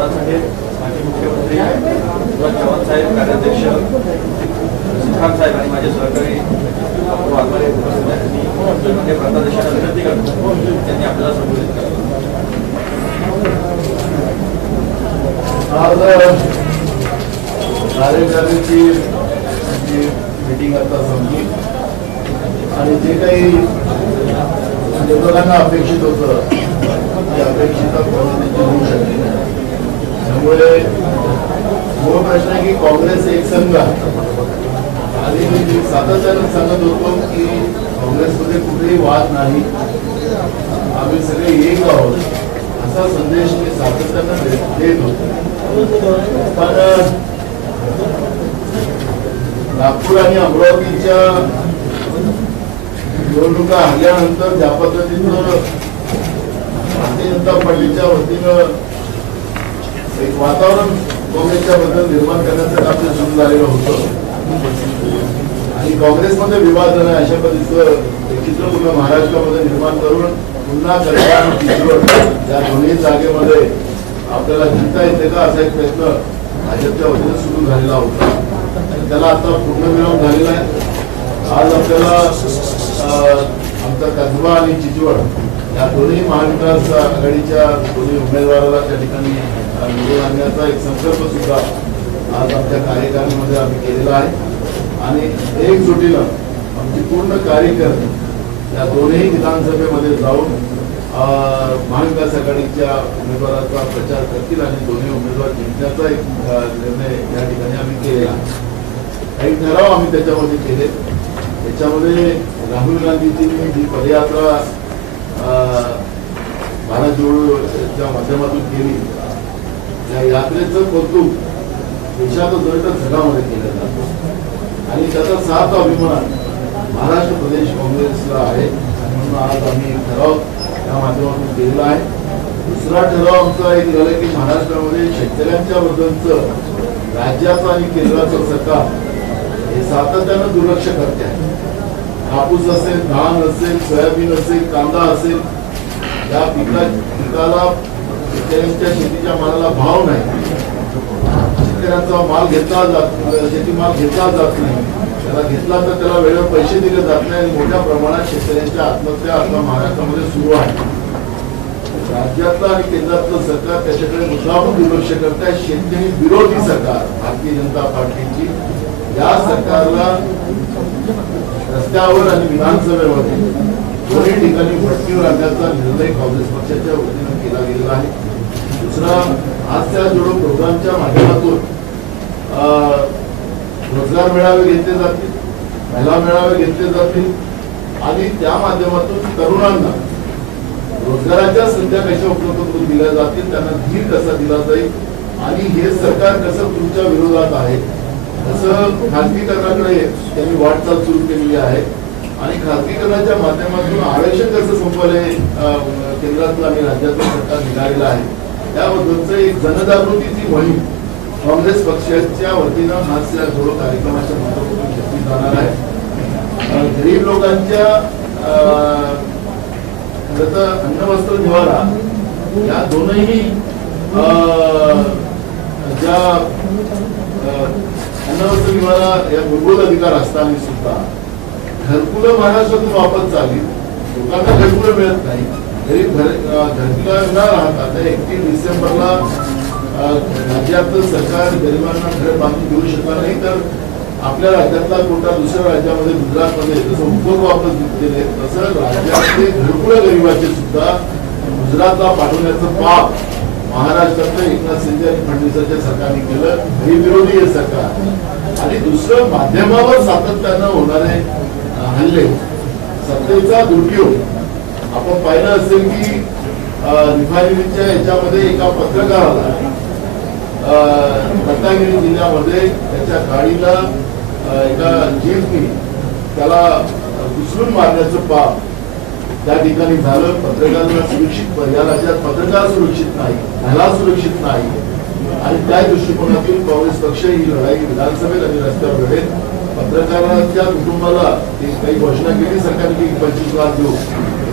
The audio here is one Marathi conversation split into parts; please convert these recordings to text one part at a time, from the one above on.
मुळासाठी माजी मुख्यमंत्री शिवराज चव्हाण साहेब, कार्याध्यक्ष खान साहेब आणि माझे सहकारी वाघमारे उपस्थित आहेत. मी प्रतादेशाला विनंती करतो त्यांनी आपल्याला संबोधित करावं. आज कार्यकारिणीची मीटिंग आता संपली आणि जे काही लोकांना अपेक्षित होतं ते अपेक्षित पद्धतीची होऊ शकली नाही. त्यामुळे मूळ प्रश्न आहे की काँग्रेस एक संघ आणि मी सातत्यानं सांगत होतो की काँग्रेसमध्ये कुठेही वाद नाही, आम्ही सगळे एक आहोत असा संदेश मी सातत्यानं देत होतो. पण नागपूर आणि अमरावतीच्या निवडणुका हरल्यानंतर ज्या पद्धतीनं भारतीय जनता पार्टीच्या वतीनं एक वातावरण काँग्रेसच्या बद्दल निर्माण करण्याचं काम सुरू झालेलं होतं आणि काँग्रेसमध्ये विभाजन अशा पद्धतीचं चित्र पूर्ण महाराष्ट्रामध्ये निर्माण करून पुन्हा कल्याण आणि चित्रपट या दोन्ही जागेमध्ये आपल्याला जिंकता येते का असा एक प्रयत्न भाजपच्या वतीनं सुरू झालेला होता आणि त्याला आता पूर्णविराम झालेला आहे. आज आपल्याला आमचा कसबा आणि चिंचवड या दोन्ही महाविकास आघाडीच्या दोन्ही उमेदवाराला त्या ठिकाणी निवडून आणण्याचा एक संकल्प सुद्धा आज आमच्या कार्यकारिणीमध्ये आम्ही केलेला आहे आणि एकजुटीनं आमची पूर्ण कार्यकर्ते या दोन्ही विधानसभेमध्ये जाऊन महाविकास आघाडीच्या उमेदवाराचा प्रचार करतील आणि दोन्ही उमेदवार जिंकण्याचा एक निर्णय या ठिकाणी आम्ही केलेला आहे. काही ठराव आम्ही त्याच्यामध्ये केले. त्याच्यामध्ये राहुल गांधीची जी पदयात्रा भारत जोडोच्या माध्यमातून केली या यात्रेचं कौतुक देशात जगामध्ये केलं जातं आणि त्याचा साथ अभिमान महाराष्ट्र प्रदेश काँग्रेसला आहे म्हणून आज आम्ही ठराव त्या माध्यमातून केलेला आहे. दुसरा ठराव आमचा एक झाला की महाराष्ट्रामध्ये शेतकऱ्यांच्या बद्दलचं राज्याचं आणि केंद्राचं सरकार हे सातत्यानं दुर्लक्ष करते आहे. कापूस असेल, धान असेल, सोयाबीन असेल, कांदा असेल, या पिकाला शेतकऱ्यांच्या शेतीच्या मालाला भाव नाही. शेतकऱ्यांचा माल घेतला जात शेतीमाल घेतला जात नाही. त्याला घेतला तर त्याला वेळेवर पैसे दिले जात नाही आणि मोठ्या प्रमाणात शेतकऱ्यांच्या आत्महत्या आता महाराष्ट्रामध्ये सुरू आहे. राज्यातलं आणि केंद्रातलं सरकार त्याच्याकडे मुद्दामून दुर्लक्ष करत आहे. शेतकरी विरोधी सरकार भारतीय जनता पार्टीची या सरकारला रस्त्यावर आणि विधानसभेमध्ये दोन्ही ठिकाणी भट्टीवर आणण्याचा निर्णय काँग्रेस पक्षाच्या वतीनं केला गेलेला आहे. दुसरा, आज त्या जोडो प्रोग्रामच्या माध्यमातून रोजगार मेळावे घेतले जातील, महिला मेळावे घेतले जातील आणि त्या माध्यमातून तरुणांना रोजगाराच्या संध्या कशा उपलब्ध करून दिल्या जातील, त्यांना धीर कसा दिला जाईल आणि हे सरकार कसं तुमच्या विरोधात आहे तसं खासगीकरणाकडे त्यांनी वाटचाल सुरू केलेली आहे आणि खासगीकरणाच्या माध्यमातून आरक्षण कसं संपवले केंद्रातलं आणि राज्यातलं सरकार निघालेलं आहे त्याबद्दलचं एक जनजागृतीची मोहीम काँग्रेस पक्षाच्या वतीनं हास्य जोडो कार्यक्रमाच्या माध्यमातून घेतली जाणार आहे. गरीब लोकांच्या खरं तर अन्न वस्त्र निवारा या दोनही ज्या अन्न वस्त्र निवारा या मूलभूत अधिकार असताना सुद्धा घरकुलं महाराष्ट्रातून वापस चालली, लोकांना घरकुलं मिळत नाही. गरीब घरकुलं न राहता 31 डिसेंबरला राज्यातलं सरकार गरिबांना घर बांधून देऊ शकणार नाही तर आपल्या राज्यातला कोणता दुसऱ्या राज्यामध्ये गुजरातमध्ये जसं उपभोग वापस दिले तसं राज्यातले घरकुलं गरिबाचे सुद्धा गुजरातला पाठवण्याचं पाप महाराष्ट्रातलं एकनाथ शिंदे आणि फडणवीसांच्या सरकारने केलं. हे विरोधी हे सरकार आणि दुसरं माध्यमावर सातत्यानं होणारे हल्ले, सत्तेचा दुरुपयोग आपण पाहिलं असेल की रिफायनरीच्या याच्यामध्ये एका पत्रकाराला रत्नागिरी जिल्ह्यामध्ये त्याच्या गाडीला एका जीपनी त्याला उचलून मारण्याचं पाप त्या ठिकाणी झालं. पत्रकारांना सुरक्षित या राज्यात पत्रकार सुरक्षित नाही, महिला सुरक्षित नाही आणि त्या दृष्टिकोनातून काँग्रेस पक्ष ही लढाई विधानसभेत आणि रस्त्यावर लढेल. पत्रकारांच्या कुटुंबाला काही घोषणा केली सरकारने की 25 लाख देऊ.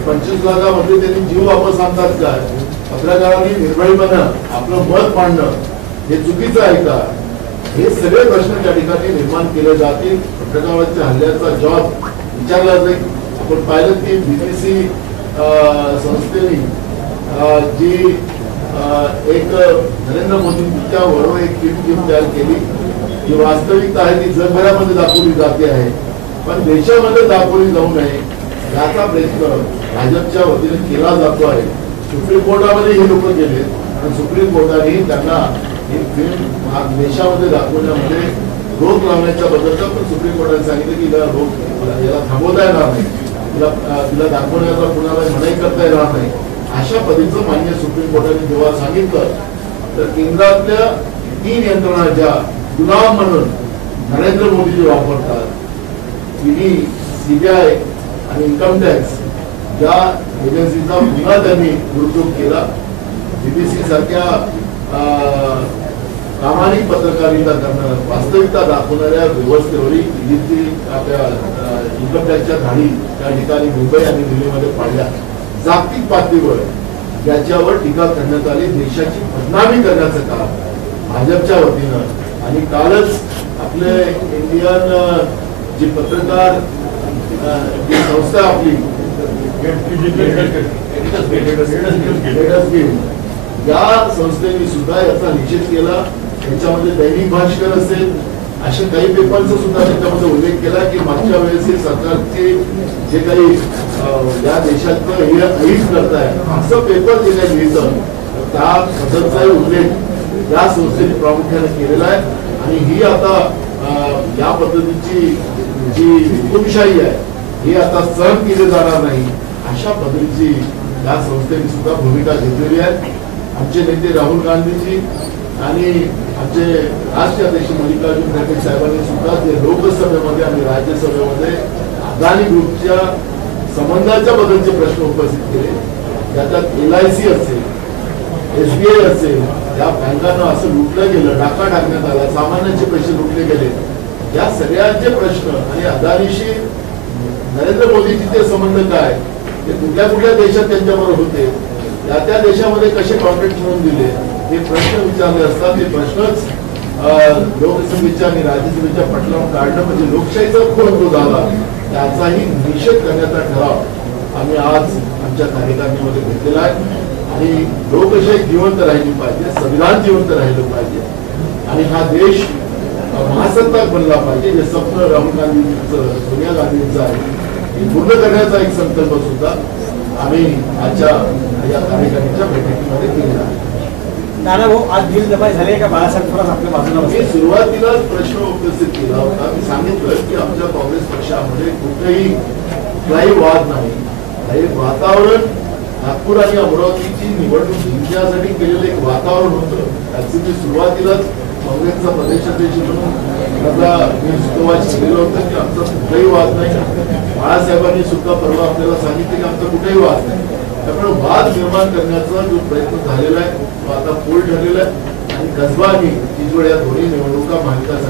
25 लाखामध्ये त्यांनी जीव वापस आणतात काय पत्रकारांनी निर्भयपणे आपलं मत मांडणं हे चुकीचं आहे का, हे सगळे प्रश्न त्या ठिकाणी निर्माण केले जातील. पत्रकारांच्या हल्ल्याचा जॉब विचारला जाईल. आपण पाहिलं की बीबीसी संस्थेने जी एक नरेंद्र मोदींच्या बरोबर एक फिल्म तयार केली, जी वास्तविकता आहे ती जगभरामध्ये दाखवली जाते आहे, पण देशामध्ये दाखवली जाऊ नये याचा प्रयत्न भाजपच्या वतीने केला जातो आहे. सुप्रीम कोर्टामध्ये हे लोक गेले आणि सुप्रीम कोर्टाने त्यांना ही फिल्म देशामध्ये दाखवण्यामध्ये रोख लावण्याच्या बद्दलचं पण सुप्रीम कोर्टाने सांगितलं की याला थांबवता येणार नाही, तिला दाखवण्याचा कुणाला मनाई करता येणार नाही. अशा पद्धतीचं मान्य सुप्रीम कोर्टाने जेव्हा सांगितलं तर केंद्रातल्या 3 यंत्रणा ज्या गुन्हा म्हणून नरेंद्र मोदी वापरतात, ईडी, सीबीआय आणि इन्कम टॅक्स या एजन्सीचा पुन्हा त्यांनी दुरुपयोग केला. बीबीसी सारख्या प्रामाणिक पत्रकारिता करणाऱ्या, वास्तविकता दाखवणाऱ्या व्यवस्थेवर ईडीची आपल्या इन्कम टॅक्सच्या धाडी त्या ठिकाणी मुंबई आणि दिल्लीमध्ये पाडल्या. जागतिक पातळीवर याच्यावर टीका करण्यात आली. देशाची बदनामी करण्याचं काम भाजपच्या वतीनं आणि कालच आपले इंडियन जी पत्रकार जी संस्था आपली या संस्थेने सुद्धा याचा निषेध केला. त्याच्यामध्ये दैनिक भास्कर असेल असे काही पेपरचा सुद्धा त्याच्यामध्ये उल्लेख केला की मागच्या वेळेस हे सरकारचे जे काही या देशातलं हे अहित करताय असं पेपर जे काही लिहितं त्या बद्दलचाही उल्लेख या संस्थेने प्रामुख्याने केलेला आहे. आणि ही आता या पद्धतीची जी हुकुमशाही आहे ही आता सहन केली जाणार नाही अशा पद्धतीची या संस्थेने सुद्धा भूमिका घेतलेली आहे. आमचे नेते राहुल गांधीजी आणि आमचे राष्ट्रीय अध्यक्ष मल्लिकार्जुन खरगे साहेबांनी सुद्धा ते लोकसभेमध्ये आणि राज्यसभेमध्ये अदानी ग्रुपच्या संबंधाच्या बद्दलचे प्रश्न उपस्थित केले. त्याच्यात LIC असेल, SBI असेल, या बँकांना असं लुटलं गेलं, डाका टाकण्यात आला, सामान्यांचे पैसे लुटले गेले, या सगळ्यांचे प्रश्न आणि अदानीशी नरेंद्र मोदींचे संबंध काय, ते कुठल्या कुठल्या देशात त्यांच्याबरोबर होते, त्या देशामध्ये कसे कॉन्ट्रॅक्ट म्हणून दिले, हे प्रश्न विचारले असतात. ते प्रश्नच लोकसभेच्या आणि राज्यसभेच्या पटलावर काढणं म्हणजे लोकशाहीचा खून जो झाला त्याचाही निषेध करण्याचा ठराव आम्ही आज आमच्या कार्यकारिणीमध्ये घेतलेला आहे. आणि लोकशाही जिवंत राहिली पाहिजे, संविधान जिवंत राहिलं पाहिजे आणि हा देश महासत्ताक बनला पाहिजे. जे स्वप्न राहुल गांधींचं, सोनिया गांधींचं आहे पूर्ण करण्याचा एक संकल्प सुद्धा आम्ही आजच्या या कार्यकारिणीच्या बैठकीमध्ये केलेला आहे. नाना भाऊ, आज बिल जमा झाले का बाळासाहेब थोरात आपल्या बाजूला मी सुरुवातीलाच प्रश्न उपस्थित केला होता. मी सांगितलं की आमच्या काँग्रेस पक्षामध्ये कुठेही काही वाद नाही. हे वातावरण नागपूर आणि अमरावतीची निवडणूक जिंकण्यासाठी केलेलं एक वातावरण होतं. त्याची मी सुरुवातीलाच काँग्रेसचा प्रदेशाध्यक्ष म्हणून मी सुरुवात केलेलं होतं की आमचा कुठलाही वाद नाही. बाळासाहेबांनी सुद्धा परवा आपल्याला सांगितलं की आमचा कुठेही वाद नाही. त्यामुळे वाद निर्माण करण्याचा जो प्रयत्न झालेला आहे तो आता पूर्ण ठरलेला आहे आणि कसबा आणि चिंचवड या दोन्ही निवडणुका महाविकास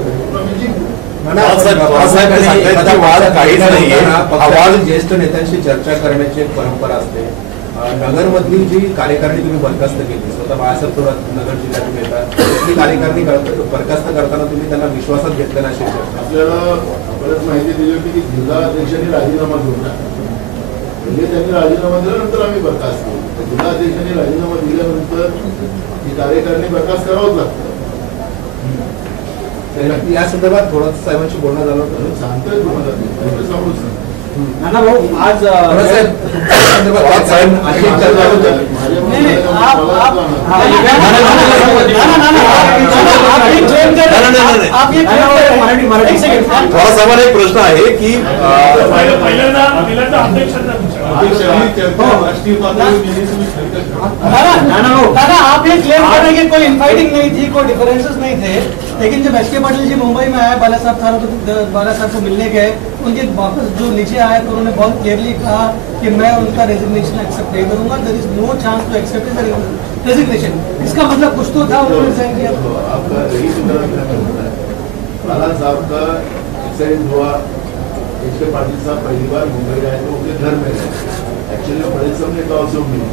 आघाडी ज्येष्ठ नेत्यांशी चर्चा करण्याची एक परंपरा असते. नगरमधली जी कार्यकारिणी तुम्ही बरखास्त केली, स्वतः बाळासाहेब थोरात नगर जिल्ह्यातून येतात, ती कार्यकारिणी बरखास्त करताना तुम्ही त्यांना विश्वासात घेतलं ना? आपल्याला बरंच माहिती दिली होती की जिल्हाध्यक्षांनी राजीनामा दिला, म्हणजे त्यांनी राजीनामा दिल्यानंतर आम्ही बरखास्त केली. जिल्हाध्यक्षांनी राजीनामा दिल्यानंतर ही कार्यकारिणी बरखास्त करावंच लागतं. या संदर्भात थोरात साहेबांशी बोलणं झालं होतं. सांगतोय तुम्हाला सांगूच ना. नाना भाऊ, आज थोरात साहेबांना एक प्रश्न आहे की दादा, आप ये क्लेम कर रहे हैं कि कोई इनफाइटिंग नहीं थी, कोई डिफरेंसेस नहीं थे, लेकिन जब एस के पाटिल जी मुंबई में आए, बालासाहब को मिलने गए, उनके वापस जो नीचे आए तो उन्होंने बहुत क्लियरली कहा कि मैं उनका रेजिग्नेशन एक्सेप्ट नहीं करूंगा. There is no chance to accept resignation. इसका मतलब कुछ तो था, उन्होंने रिजाइन किया. आपका यही बालासाहब का एक्सीडेंट हुआ, एस के पाटिल साहब पहली बार मुंबई आए तो उनके घर में गए. एक्चुअली बड़े साहब ने कहा उसको मिली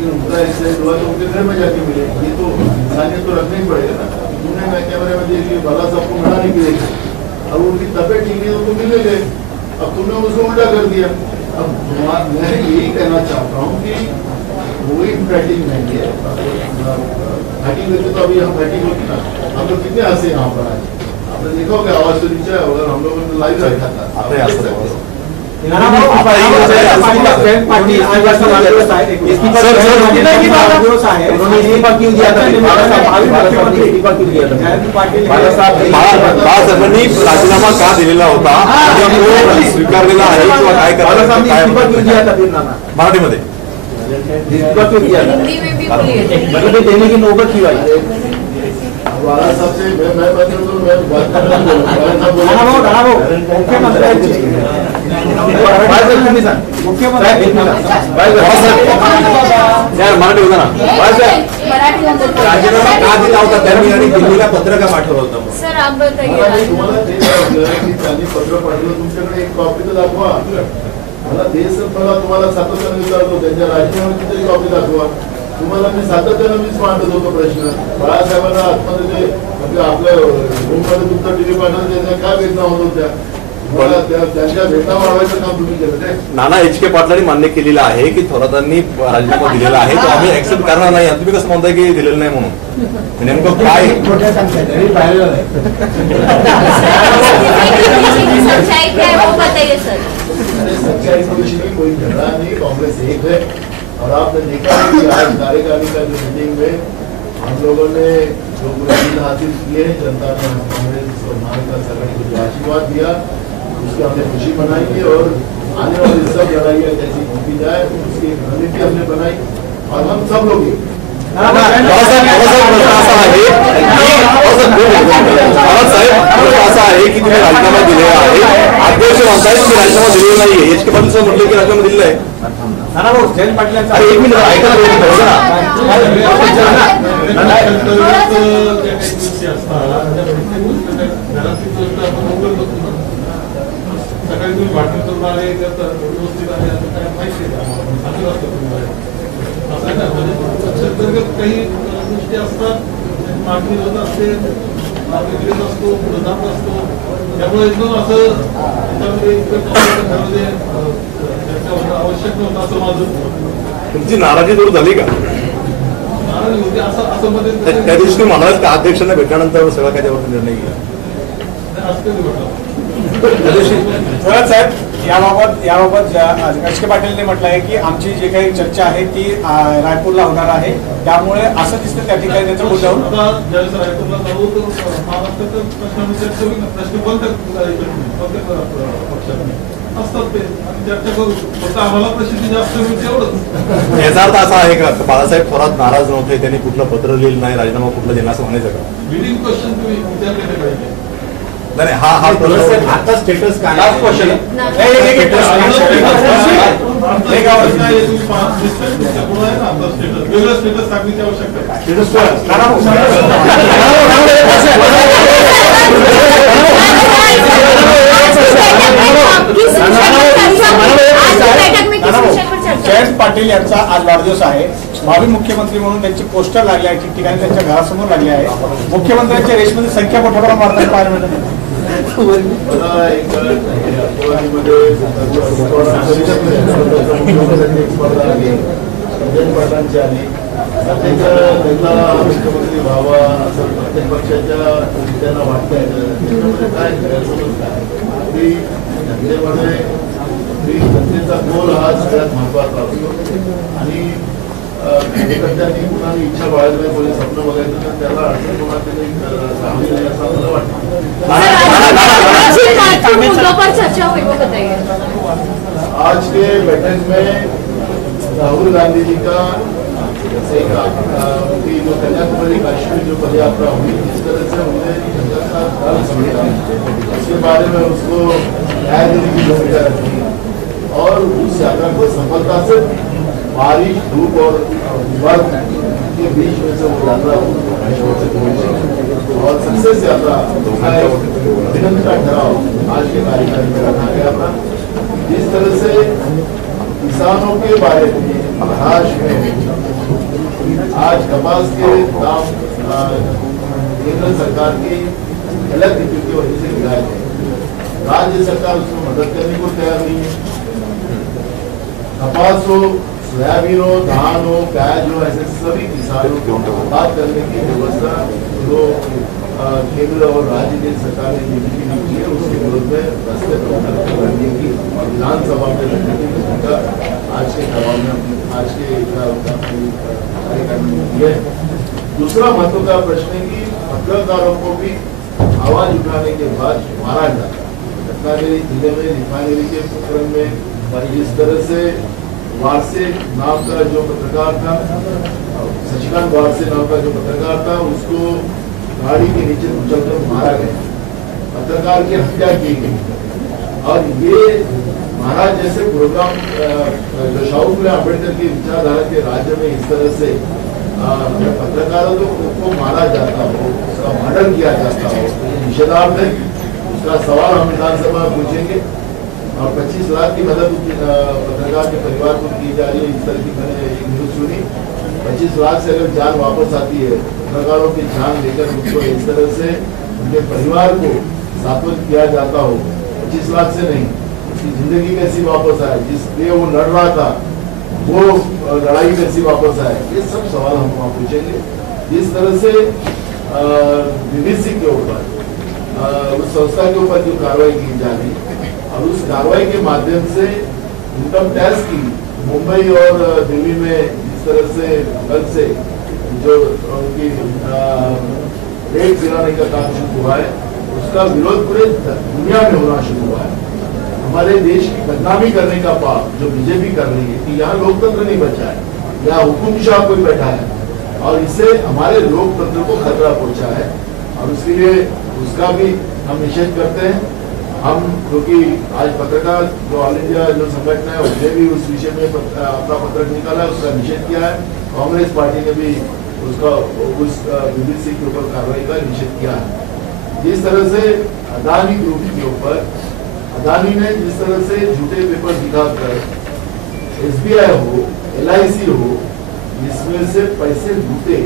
लेकिन उनका एक्सीडेंट हुआ तो उनके घर में जाके मिले, ये तो इंसानियत तो रखना ही पड़ेगा ना। तुमने मैं कैमरे में देख लिया, भला सबको मना नहीं किया, अब उनकी तबीयत ठीक नहीं तो मिलने गए, अब तुमने उसको उल्टा कर दिया। अब मैं यही कहना चाहता हूँ कि कोई फाइटिंग नहीं है, फाइटिंग लेते तो अभी हम फाइटिंग होती ना, हम लोग कितने हंसे यहाँ पर आए, आपने देखा होगा आवाज तो नीचे अगर हम लोगों ने लाइव रखा था। बाळासाहेबांनी राजीनामा का दिलेला होता, स्वीकारलेला आहे किंवा काय करायला मराठीमध्ये मतलब देने की नौबत क्यों आई? बाला साहब से मैं बात करूँ तो मैं बात करना मराठी होता ना राजीनामा का दिला होता त्यांनी आणि दिल्लीला पत्र का पाठवलं होतं? सर आप बताइए। तुम्हाला ते सांगितलं की त्यांनी पत्र पाठवलं, तुमच्याकडे एक कॉपी तर दाखवा मला, देश तुम्हाला सातत्याने विचारतो त्यांच्या राजीनाम्याची तरी कॉपी दाखवा। तुम्हाला मी सातत्याने मीच मांडत होतो प्रश्न, बाळासाहेबांना आतमध्ये म्हणजे आपल्या रूममध्ये तुमचा टीव्ही पाठवून त्यांच्या काय वेदना होत होत्या, मला त्यांच्या भेटा वाढवायचं काम तुम्ही केलं ते। नाना एच.के. पाटलांनी मान्य केलेलं आहे की थोरातांनी राजीनामा दिलेला आहे, तो आम्ही ऍक्सेप्ट करणार नाही। तुम्ही कसं म्हणताय की दिलेलं नाही म्हणून? नेमकं काय सच्चाई क्या है वो बताइए सर। सच्चाई कुछ नहीं, कोई झगड़ा नहीं, कांग्रेस एक है। और आपने देखा है कि आज कार्यकारिणी का जो मीटिंग में हम लोगों ने जो पुरस्कार हासिल किए, जनता ने कांग्रेस और महाविकास आघाड़ी को जो आशीर्वाद दिया उसकी हमने खुशी मनाई है, और आने वाली सब लड़ाइयाँ कैसी जीती जाए उसकी एक रणनीति हमने बनाई, और हम सब लोग असं आहे की तुम्ही राजीनामा दिलेला आहे, अध्यक्ष म्हणताय तुम्ही राजीनामा दिलेला नाहीये, एच.के. पाटील साहेब म्हटले की राजीनामा दिलेला आहे। जयंत पाटलांचा एक मिनिट ऐका ना, सकाळी तुम्ही बातमी करून आले व्यवस्थित आहे असं काय माहिती आहे आम्हाला, अंतर्गत काही गोष्टी असतात, मागणी होत असते, मागणी असतो, पुढे जात असतो, त्यामुळे एकदम असं त्याच्यामध्ये चर्चा होणं आवश्यक नव्हतं असं माझं। तुमची नाराजी दूर झाली का? नाराजी होती असं मध्ये त्या दिवशी तुम्ही म्हणाल का अध्यक्षांना भेटल्यानंतर सगळा काय त्यावर निर्णय घेतला? असं कधी म्हटलं थोरात साहेब याबाबत एच.के. पाटीलने म्हटलं आहे की आमची जी काही चर्चा आहे ती रायपूरला होणार आहे, त्यामुळे असं दिसतं त्या ठिकाणी त्याचं मुद्द्यावरून ज्यावेळेस रायपूरला जाऊ तर महाराष्ट्रात प्रश्न कोणत्या पक्षात असतात ते चर्चा करू, फक्त आम्हाला प्रसिद्धी जास्त मिळते एवढंच। याचा अर्थ असा आहे का बाळासाहेब थोरात नाराज नव्हते, त्यांनी कुठलं पत्र लिहिलं नाही, राजीनामा कुठला दिला असं म्हणायचं का? बिलिंग क्वेश्चन तुम्ही विचारलेले पाहिजे। नाही हा आता स्टेटस काय? लास्ट क्वेश्चन वेगळं स्टेटस सांगण्याची आवश्यकता जयंत पाटील यांचा आज वाढदिवस आहे, भावी मुख्यमंत्री म्हणून त्यांचे पोस्टर लागले आहे, ठिकठिकाणी त्यांच्या घरासमोर लागले आहे, मुख्यमंत्र्यांच्या रेसमध्ये संख्या मोठ्या प्रमाणात वाढताना पाहायला मिळत नाही। मुख्यमंत्री व्हावा असं प्रत्येक पक्षाच्या नेत्यांना वाटतंय, काय जनतेमध्ये जनतेचा गोल हा सगळ्यात महत्वाचा असतो, आणि कार्यकर्त्यांनी कुणाला इच्छा बाळगली, कोणी स्वप्न बघायचं तर त्याला अडचण कोणाची राहली नाही असं आपल्याला वाटतं। चर्चा हुई वो बताइए। आज के बैठक में राहुल गांधी जी का उनकी जो कन्याकुमारी काश्मीर जो पदयात्रा हुई, जिस तरह से उन्होंने जंगल का दर्द समझा, उसके बारे में उसको न्याय देने की भूमिका रखी, और उस यात्रा को सफलता से बारिश, धूप और वर्ग के बीच में से वो यात्रा और सक्सेस यात्रा अभिनंदन का ठहराव आज के कार्यक्रम में रखा गया था। जिस तरह से किसानों के बारे में महाराष्ट्र में आज कपास के दाम केंद्र सरकार की गलत नीति की वजह से गिराए थे। राज्य सरकार उसमें मदद करने को तैयार नहीं है। कपास हो, सोयाबीन हो, धान हो, प्याज हो, ऐसे सभी किसानों को बात करने की व्यवस्था जो केंद्र और राज्य की सरकार ने नीति की है उसके विरोध में रास्ते लड़ने की और विधानसभा में लड़ने की भूमिका आज के दबाव में आज के कार्यक्रम में की है। दूसरा महत्व का प्रश्न है कि पत्रकारों को भी आवाज उठाने के बाद मारा जाता है। रत्नागिरी जिले में रिफाइनरी के प्रकरण में जिस तरह से वारसे नाम का जो पत्रकार था, शशिकांत वारसे नाम का जो पत्रकार था, उसको गाड़ी के नीचे कुचलकर मारा गया, पत्रकार की हत्या की गई। और ये महाराज जैसे प्रोग्राम जो शाहू फुले अम्बेडकर की विचारधारा के राज्य में इस तरह से पत्रकारों को मारा जाता हो, उसका मर्डर किया जाता हो, निषेधार्थ है। उसका सवाल हम विधानसभा में पूछेंगे। और 25 लाख की मदद पत्रकार के परिवार को की जा रही है, इस तरह की मैंने एक न्यूज सुनी। 25 लाख से अगर जान वापस आती है, पत्रकारों की जान लेकर उनको इस तरह से उनके परिवार को सात्वित किया जाता हो, 25 लाख से नहीं, उसकी जिंदगी कैसी वापस आए, जिसलिए वो लड़ रहा था वो लड़ाई कैसी वापस आए, ये सब सवाल हम वहाँ पूछेंगे। जिस तरह से BBC के ऊपर उस संस्था के ऊपर जो कार्रवाई की जा रही और उस कार्रवाई के माध्यम से इनकम टैक्स की मुंबई और दिल्ली में जिस तरह से कल से जो उनकी रेट गिराने का काम शुरू हुआ है, उसका विरोध पूरे दुनिया में होना शुरू हुआ है। हमारे देश की बदनामी करने का पाप जो बीजेपी कर रही है कि यहाँ लोकतंत्र नहीं बचा है, यहाँ हुकुमशाह कोई बैठा है और इससे हमारे लोकतंत्र को खतरा पहुंचा है। और उसके लिए उसका भी हम निषेध करते हैं। हम क्योंकि आज पत्रकार जो ऑल इंडिया जो संगठन है उसने भी उस विषय में अपना पत्रक निकाला है, उसका निषेध किया है। कांग्रेस पार्टी ने भी उसका उस BBC के ऊपर कार्रवाई का निषेध किया है। जिस तरह से अदानी ग्रुप के ऊपर अदानी ने जिस तरह से झूठे पेपर दिखाकर SBI हो, LIC हो, इसमें से पैसे लूटे,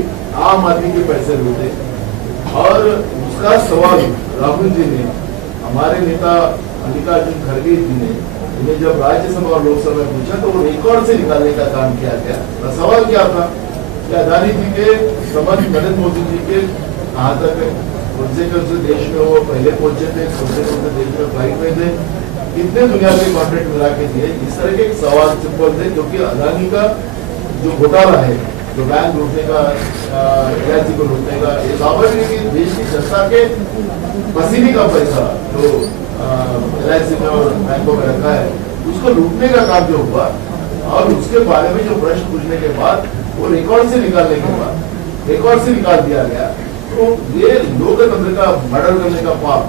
आम आदमी के पैसे लूटे। और उसका सवाल राहुल जी ने, हमारे नेता मल्लिकार्जुन खड़गे जी ने उन्हें जब राज्यसभा और लोकसभा में पूछा तो वो रिकॉर्ड से निकालने का काम किया गया। सवाल क्या था कि अदानी जी के संबंध नरेंद्र मोदी जी के कहाँ तक है, कौन से देश में वो पहले पहुंचे थे, कौन से देश में फ्लाइट में थे, कितने दुनिया के कॉन्ट्रैक्ट मिला के दिए। इस तरह के सवाल सिंपल थे क्योंकि अदानी का जो घोटाला है, जो बैंक लूटने का, LIC को लूटने का, ये स्वाभाविक है कि देश की जनता के पसीने का पैसा जो LIC में और बैंकों में रखा है उसको लूटने का काम जो हुआ और उसके बारे में जो प्रश्न पूछने के बाद वो रिकॉर्ड से निकालने के बाद रिकॉर्ड से निकाल दिया गया। तो ये लोकतंत्र का मर्डर करने का पाप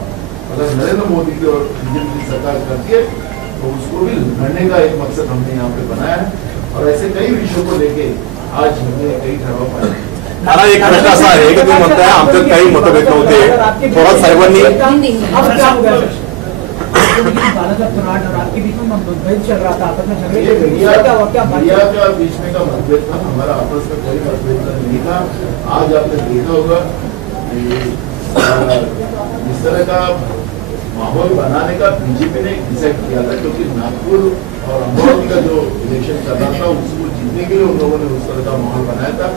अगर नरेंद्र मोदी की और बीजेपी की सरकार करती है तो उसको भी लड़ने का एक मकसद हमने यहाँ पे बनाया है। और ऐसे कई विषयों को लेके आज हमने कई ठराव पाए। मला एक प्रश्न असा आहे की तुम्ही म्हणताय आमच्यात काही मतभेद नव्हते, थोरात साहेबांनी मीडिया का बीच में का मतभेद था, हमारा आपस में कोई मतभेद नहीं था। आज आपने देखा होगा इस तरह का माहौल बनाने का बीजेपी ने डिसाइड किया था क्योंकि नागपुर और अमरावती का जो इलेक्शन चल रहा था उसको जीतने के लिए उन लोगों ने उस तरह का माहौल बनाया था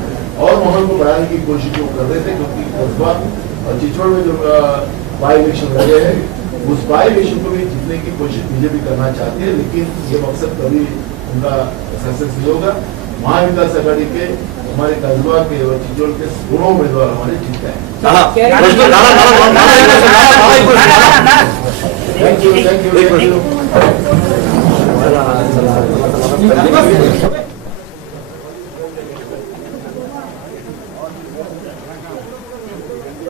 और माहौल को बढ़ाने की कोशिश वो कर रहे थे क्योंकि कस्बा और चिचोड़ में जो बाई इलेक्शन लगे हैं उस बाई इलेक्शन को भी जीतने की कोशिश बीजेपी करना चाहती है, लेकिन ये मकसद कभी उनका सक्सेस नहीं होगा। महाविकास आघाड़ी के हमारे कस्बा के और चिचोड़ के दोनों उम्मीदवार हमारे जीत गए। Thank you.